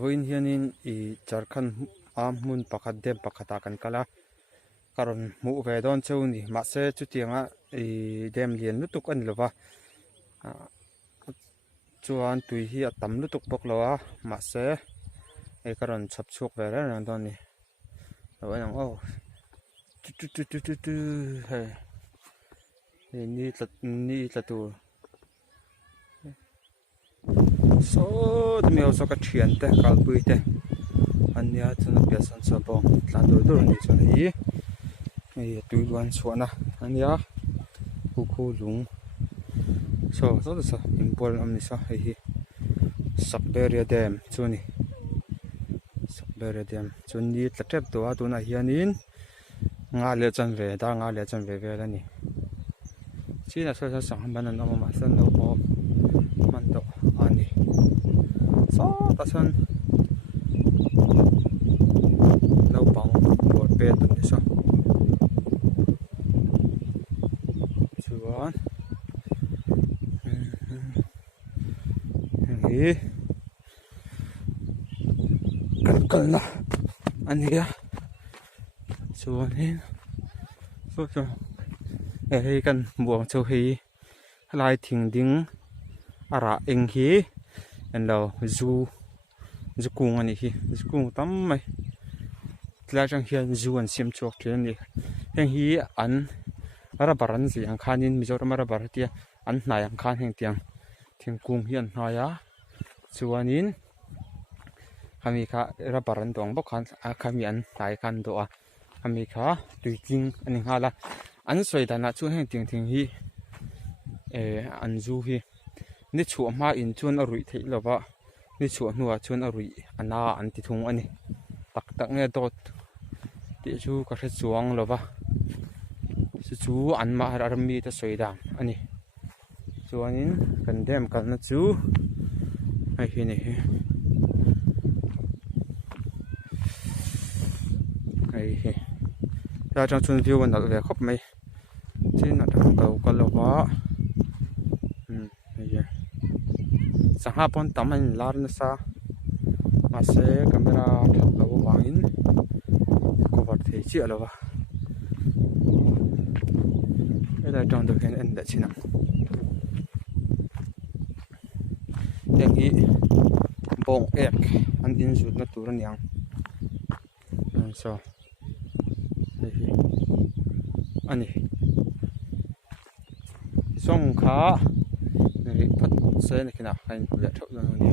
Voin hianin I Jharkhand mun pakhat dem pakhata kan kala karon mu ve don chu ni ma se chu tianga I dem lian lutuk an lova chuan tui hi atam lutuk bok lowa ma se e karon chhap chuk ve ra nang don ni lo nang oh tu he ni tlatu so mi also ka thian te kalpui te ania chuna piasan sapo tlan dur ni chun hi ei tuiluan chuana ania khu lung so sa impol amni sa hi Sakberia Dam chuni Sakberia Dam chuni tlatep to atuna hianin nga le chan ve ve la ni china sa sang banan ama san no mo man do ani so tasan no pang bor pe tu ni so chuan hi kal na ania chuan hin so hei kan buang chu hi lai thing ding ara eng hi an lo zu kung ani hi zu kung tam mai tla chang hian zu an sim chok thian ni heng hi an ara baran zi ang khanin mizoram ara bar tia an hnai ang khan heng tiang thingkung hi an hnaya chuanin kami kha ra baran dong bok khan kami an hnai khan do a kami kha tuiking ani hala an soidana chu heng ting hi an zu hi ni chu ma in chun a rui thei lova ni chu hnuwa chun a rui ana an ti thung ani tak nge dot ti chu ka hre chuang lova chu an ma armi ta soida ani chuanin kan dem kan na chu ai hi ni ai hi ra chang chun view an dal ve khop mai chin na thang to ka lova sahapon taman lar na sa mase camera lo wangin cover thei chi alova ela tong do hen en da china tengi bong ek an in zu na tur niang so ani song kha ri phat se ne kina hain le thop lo ni